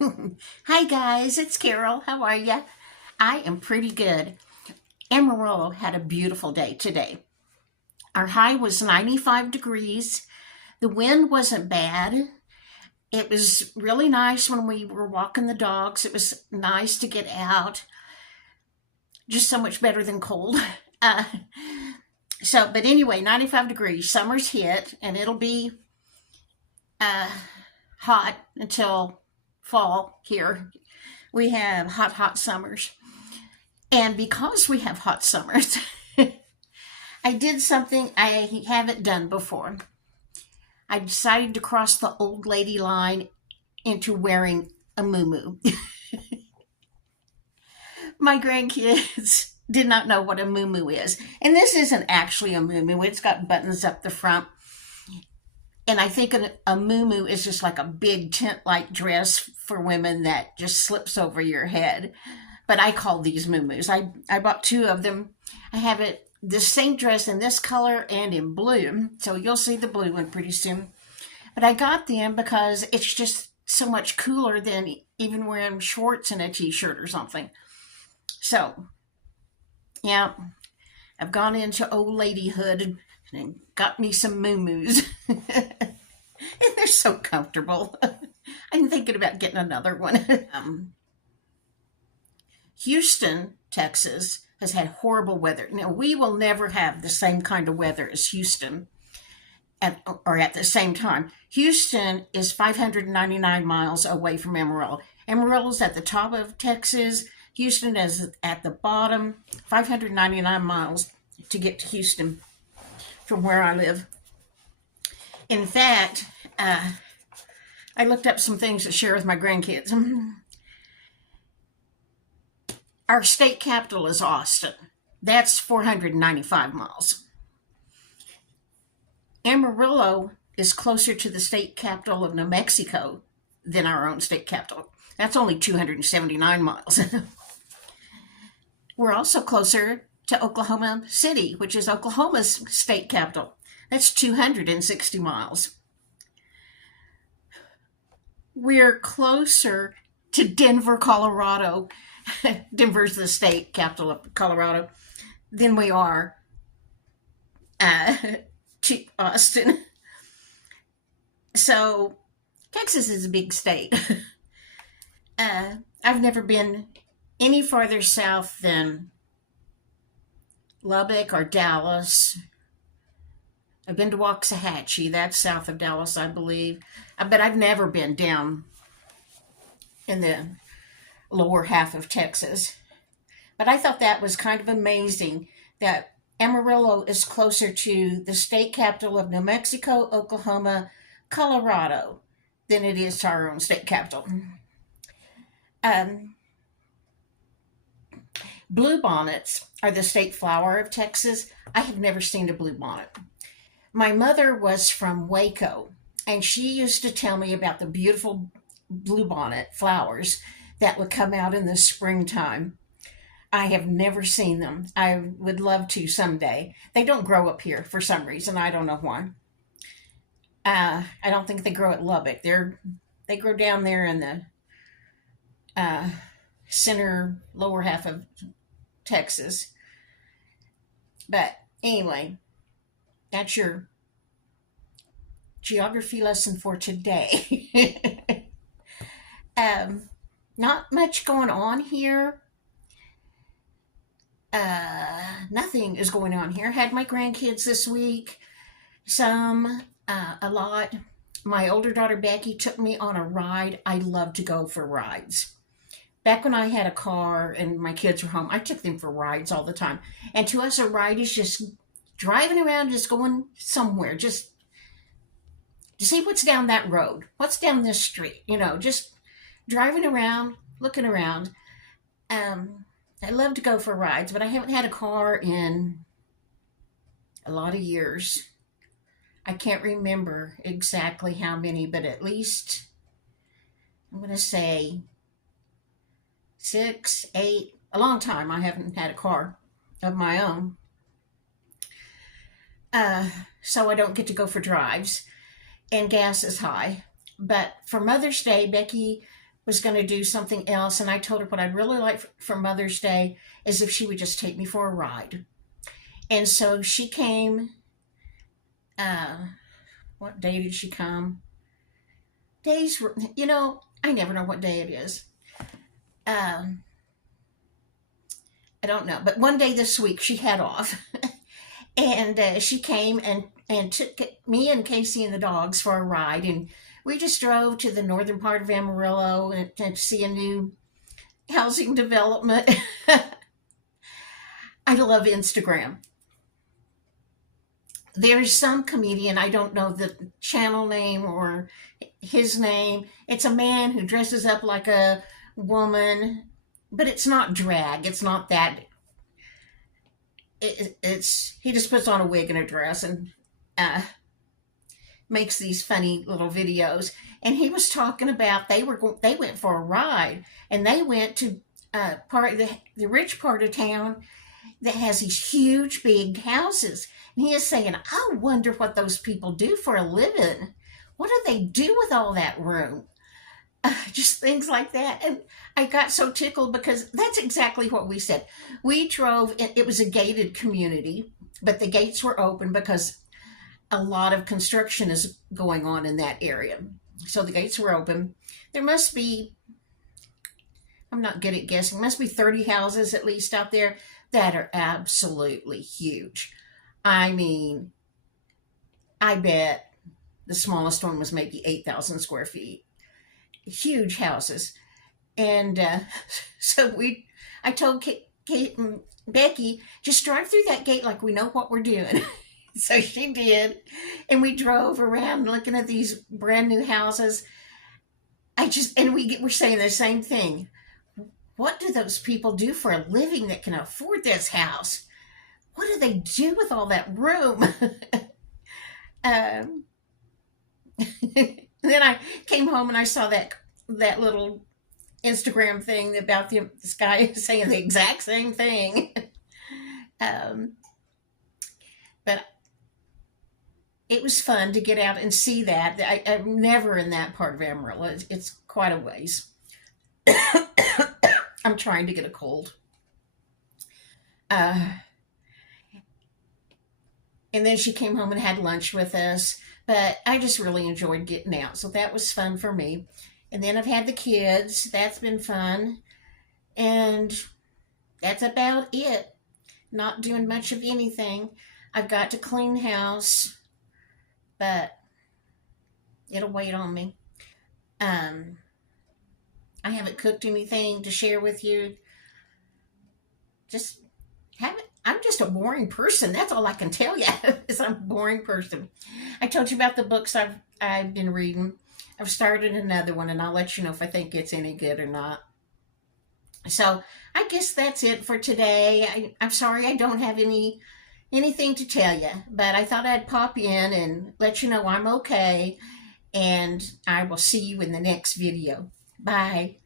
Hi guys, it's Carol. How are ya? I am pretty good. Amarillo had a beautiful day today. Our high was 95 degrees. The wind wasn't bad. It was really nice when we were walking the dogs. It was nice to get out. Just so much better than cold. Uh, but anyway, 95 degrees. Summer's hit, and it'll be uh, hot until fall here. We have hot summers. And because we have hot summers, I did something I haven't done before. I decided to cross the old lady line into wearing a moomoo. My grandkids did not know what a moomoo is. And this isn't actually a moomoo. It's got buttons up the front. And I think a moomoo is just like a big tent-like dress for women that just slips over your head. But I call these moomoos. I bought two of them. I have the same dress in this color and in blue. So you'll see the blue one pretty soon. But I got them because it's just so much cooler than even wearing shorts and a t-shirt or something. So, yeah, I've gone into old ladyhood and got me some moomoos. And they're so comfortable. I'm thinking about getting another one. Houston, Texas, has had horrible weather. Now, we will never have the same kind of weather as Houston at the same time. Houston is 599 miles away from Amarillo. Amarillo's at the top of Texas. Houston is at the bottom, 599 miles to get to Houston from where I live. In fact, I looked up some things to share with my grandkids. Our state capital is Austin. That's 495 miles. Amarillo is closer to the state capital of New Mexico than our own state capital. That's only 279 miles. We're also closer to Oklahoma City, which is Oklahoma's state capital. That's 260 miles. We're closer to Denver, Colorado. Denver's the state capital of Colorado. Than we are to Austin. So Texas is a big state. I've never been any farther south than Lubbock or Dallas. I've been to Waxahachie. That's south of Dallas, I believe. But I've never been down in the lower half of Texas. But I thought that was kind of amazing that Amarillo is closer to the state capital of New Mexico, Oklahoma, Colorado than it is to our own state capital. Bluebonnets are the state flower of Texas. I have never seen a bluebonnet. My mother was from Waco, and she used to tell me about the beautiful bluebonnet flowers that would come out in the springtime. I have never seen them. I would love to someday. They don't grow up here for some reason. I don't know why. I don't think they grow at Lubbock. They grow down there in the center lower half of Texas. But anyway, that's your geography lesson for today. Not much going on here. Nothing is going on here. Had my grandkids this week. A lot. My older daughter Becky took me on a ride. I love to go for rides. Back when I had a car and my kids were home, I took them for rides all the time. And to us, a ride is just driving around, just going somewhere, just to see what's down that road, what's down this street, just driving around, looking around. I love to go for rides, but I haven't had a car in a lot of years. I can't remember exactly how many, but at least I'm going to say 6, 8, a long time I haven't had a car of my own. So I don't get to go for drives, and gas is high. But for Mother's Day, Becky was going to do something else, and I told her what I'd really like for Mother's Day is if she would just take me for a ride. And so she came. What day did she come? Days were, I never know what day it is. I don't know, but one day this week she had off, and she came and took me and Casey and the dogs for a ride, and we just drove to the northern part of Amarillo and to see a new housing development. I love Instagram. There's some comedian, I don't know the channel name or his name. It's a man who dresses up like a woman, but it's not drag. It's not that. It's he just puts on a wig and a dress and makes these funny little videos. And he was talking about they went for a ride, and they went to part of the rich part of town that has these huge big houses. And he is saying, I wonder what those people do for a living. What do they do with all that room? Just things like that. And I got so tickled because that's exactly what we said. We drove, it was a gated community, but the gates were open because a lot of construction is going on in that area. So the gates were open. There must be, I'm not good at guessing, must be 30 houses at least out there that are absolutely huge. I mean, I bet the smallest one was maybe 8,000 square feet. Huge houses. And so I told Kate and Becky, just drive through that gate like we know what we're doing. So she did. And we drove around looking at these brand new houses. And we're saying the same thing. What do those people do for a living that can afford this house? What do they do with all that room? Then I came home and I saw that little Instagram thing about this guy saying the exact same thing. But it was fun to get out and see that. I'm never in that part of Amarillo. It's quite a ways. I'm trying to get a cold. And then she came home and had lunch with us. But I just really enjoyed getting out. So that was fun for me. And then I've had the kids. That's been fun. And that's about it. Not doing much of anything. I've got to clean house. But it'll wait on me. I haven't cooked anything to share with you. Just haven't. I'm just a boring person. That's all I can tell you. Is I'm a boring person. I told you about the books I've been reading. I've started another one, and I'll let you know if I think it's any good or not. So I guess that's it for today. I'm sorry I don't have anything to tell you, but I thought I'd pop in and let you know I'm okay, and I will see you in the next video. Bye.